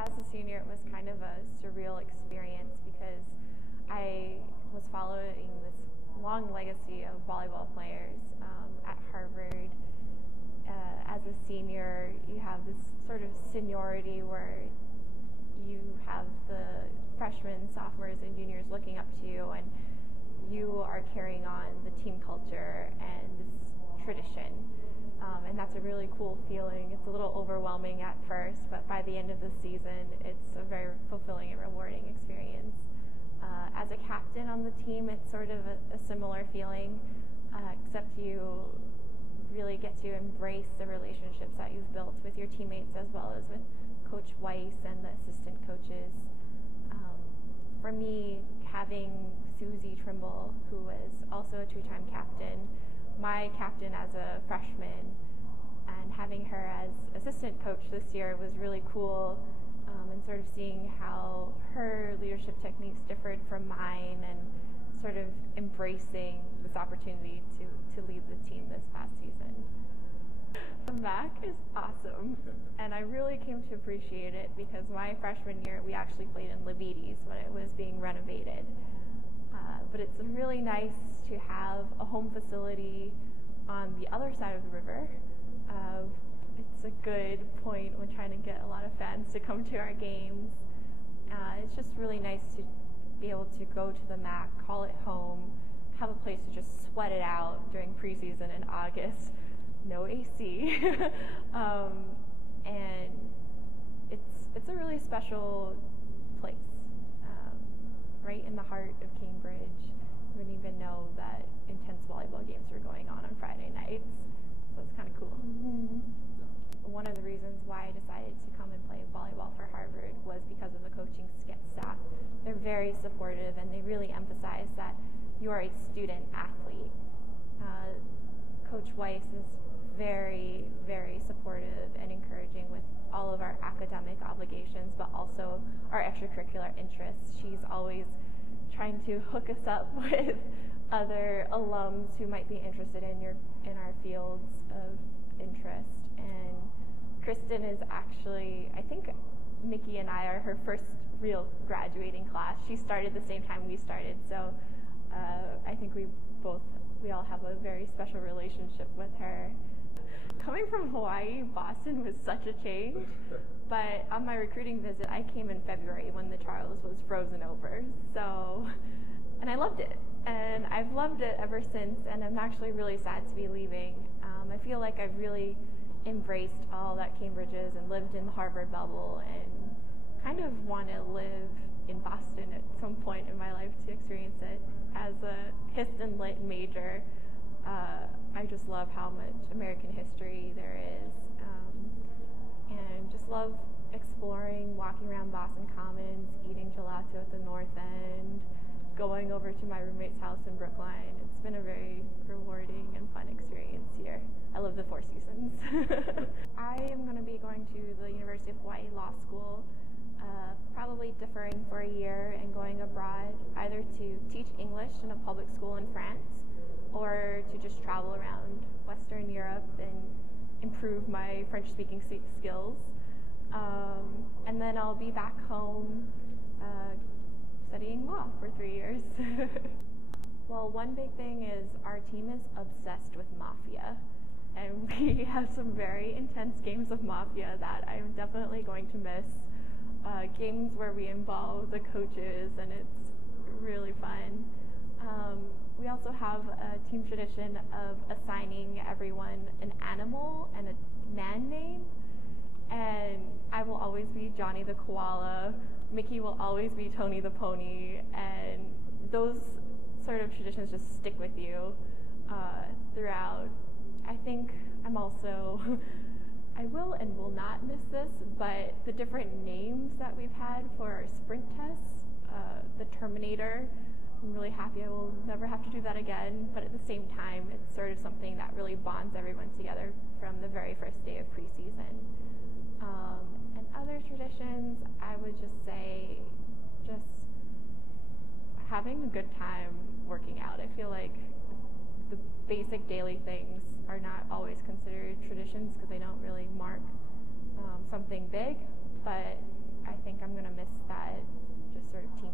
As a senior, it was kind of a surreal experience because I was following this long legacy of volleyball players at Harvard. As a senior, you have this sort of seniority where you have the freshmen, sophomores, and juniors looking up to you, and you are carrying on the team culture and this tradition. And that's a really cool feeling. It's a little overwhelming at first, but by the end of the season, it's a very fulfilling and rewarding experience. As a captain on the team, it's sort of a similar feeling, except you really get to embrace the relationships that you've built with your teammates as well as with Coach Weiss and the assistant coaches. For me, having Susie Trimble, who was also a two-time captain, my captain as a freshman, and having her as assistant coach this year was really cool, and sort of seeing how her leadership techniques differed from mine and sort of embracing this opportunity to lead the team this past season. The MAC is awesome, and I really came to appreciate it because my freshman year we actually played in Levites when it was being renovated. But it's really nice to have a home facility on the other side of the river. It's a good point when trying to get a lot of fans to come to our games. It's just really nice to be able to go to the MAC, call it home, have a place to just sweat it out during preseason in August. No AC. And it's a really special place. Right in the heart of Cambridge. You wouldn't even know that intense volleyball games were going on Friday nights, so it's kind of cool. Mm-hmm. One of the reasons why I decided to come and play volleyball for Harvard was because of the coaching staff. They're very supportive, and they really emphasize that you are a student athlete. Coach Weiss is very, very supportive and encouraging with all of our academic obligations, but also our extracurricular interests. She's always trying to hook us up with other alums who might be interested in our fields of interest. And Kristen is actually, I think Mickey and I are her first real graduating class. She started the same time we started, so I think we all have a very special relationship with her. Coming from Hawaii, Boston was such a change, but on my recruiting visit, I came in February when the Charles was frozen over, and I loved it, and I've loved it ever since, and I'm actually really sad to be leaving. I feel like I've really embraced all that Cambridge is and lived in the Harvard bubble, and kind of want to live in Boston at some point in my life to experience it. As a Hist and Lit major, I just love how much American history there is, and just love exploring, walking around Boston Commons, eating gelato at the North End, going over to my roommate's house in Brookline. It's been a very rewarding and fun experience here. I love the Four Seasons. I am going to be going to the University of Hawaii Law School, probably deferring for a year and going abroad, either to teach English in a public school in France or to just travel around Western Europe and improve my French-speaking skills. And then I'll be back home studying law for 3 years. Well, one big thing is our team is obsessed with Mafia, and we have some very intense games of Mafia that I'm definitely going to miss. Games where we involve the coaches, and it's really fun. We also have a team tradition of assigning everyone an animal and a man name, and I will always be Johnny the koala, Mickey will always be Tony the pony, and those sort of traditions just stick with you throughout. I think I'm also I will and will not miss this, but the different names that we've had for our sprint tests, the Terminator, I'm really happy I will never have to do that again, but at the same time, it's sort of something that really bonds everyone together from the very first day of preseason. And other traditions, I would just say just having a good time working out. I feel like the basic daily things are not always considered traditions because they don't really mark something big, but I I'm going to miss that just sort of team